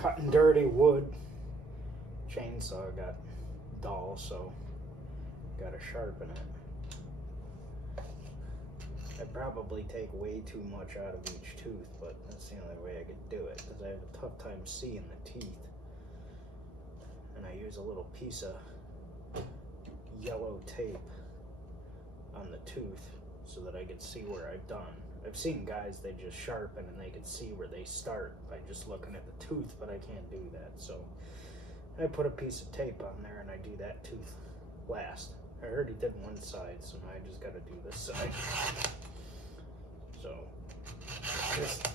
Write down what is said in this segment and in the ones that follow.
cutting dirty wood. Chainsaw got dull, so gotta sharpen it. I probably take way too much out of each tooth, but that's the only way I could do it because I have a tough time seeing the teeth. And I use a little piece of yellow tape on the tooth so that I can see where I've done. I've seen guys, they just sharpen and they can see where they start by just looking at the tooth, but I can't do that. So I put a piece of tape on there and I do that tooth last. I already did one side, so now I just got to do this side. So just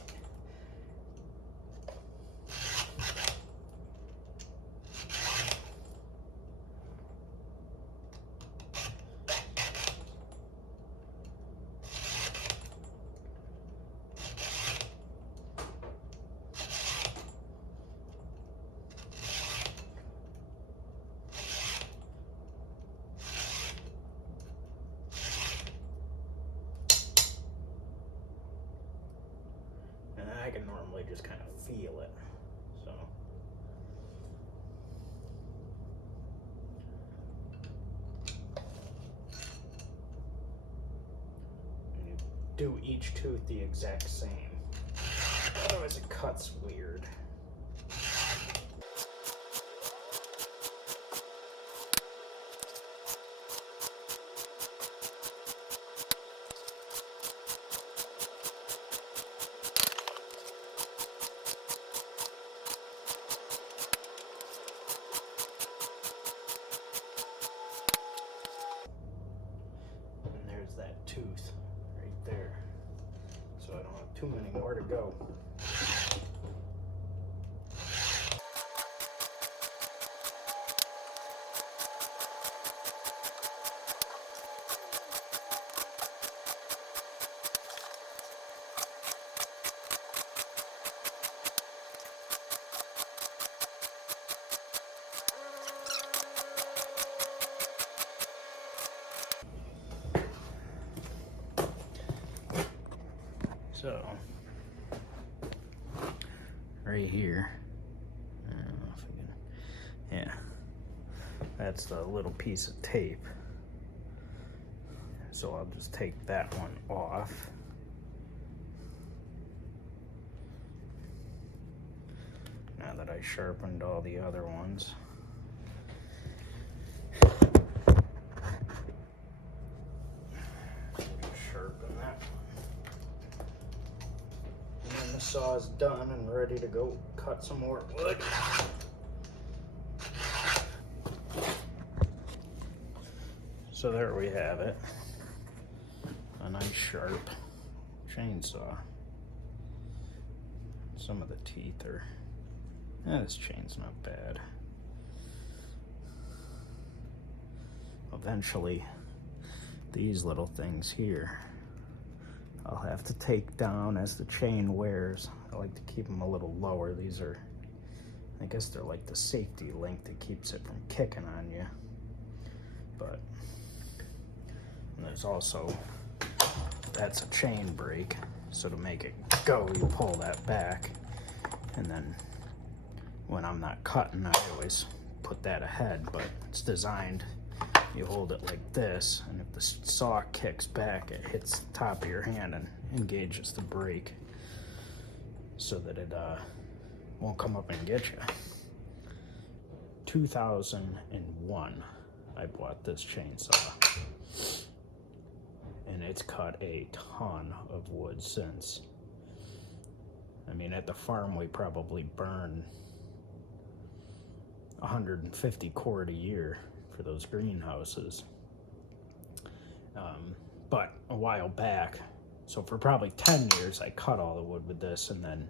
I can normally just kind of feel it, so. And you do each tooth the exact same, otherwise it cuts weird. That tooth right there, so I don't have too many more to go. So, right here, I don't know if I can, yeah, that's the little piece of tape. So I'll just take that one off. Now that I sharpened all the other ones. Sharpen that one. The saw is done and ready to go cut some more wood. So there we have it. A nice sharp chainsaw. Some of the teeth are, this chain's not bad. Eventually, these little things here I'll have to take down as the chain wears. I like to keep them a little lower. These are, I guess they're like the safety link that keeps it from kicking on you. But there's also, that's a chain brake. So to make it go, you pull that back. And then when I'm not cutting, I always put that ahead, but it's designed, you hold it like this, and if the saw kicks back, it hits the top of your hand and engages the brake so that it won't come up and get you. 2001, I bought this chainsaw, and it's cut a ton of wood since. I mean, at the farm, we probably burn 150 cord a year for those greenhouses. But a while back, so for probably 10 years, I cut all the wood with this, and then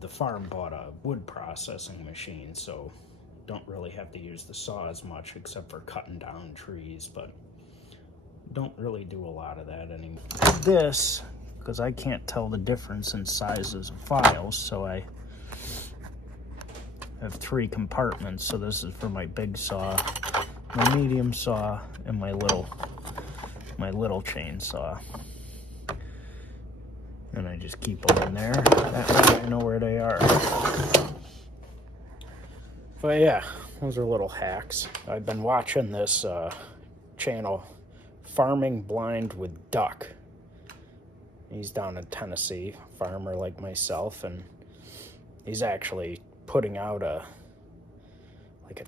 the farm bought a wood processing machine, so don't really have to use the saw as much except for cutting down trees, but don't really do a lot of that anymore. This, because I can't tell the difference in sizes of files, so I have 3 compartments. So this is for my big saw, my medium saw, and my little chainsaw. And I just keep them in there. That way I know where they are. But yeah, those are little hacks. I've been watching this channel, Farming Blind with Duck. He's down in Tennessee, farmer like myself, and he's actually putting out a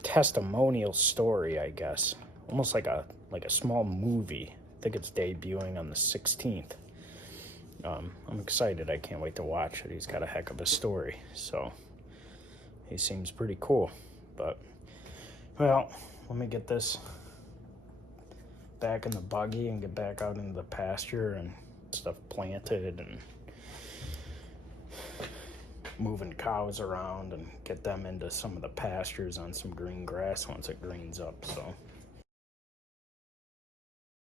testimonial story, I guess, almost like a small movie. I think it's debuting on the 16th. I'm excited. I can't wait to watch it. He's got a heck of a story, so he seems pretty cool. But well, let me get this back in the buggy and get back out into the pasture and stuff planted and moving cows around and get them into some of the pastures on some green grass once it greens up. So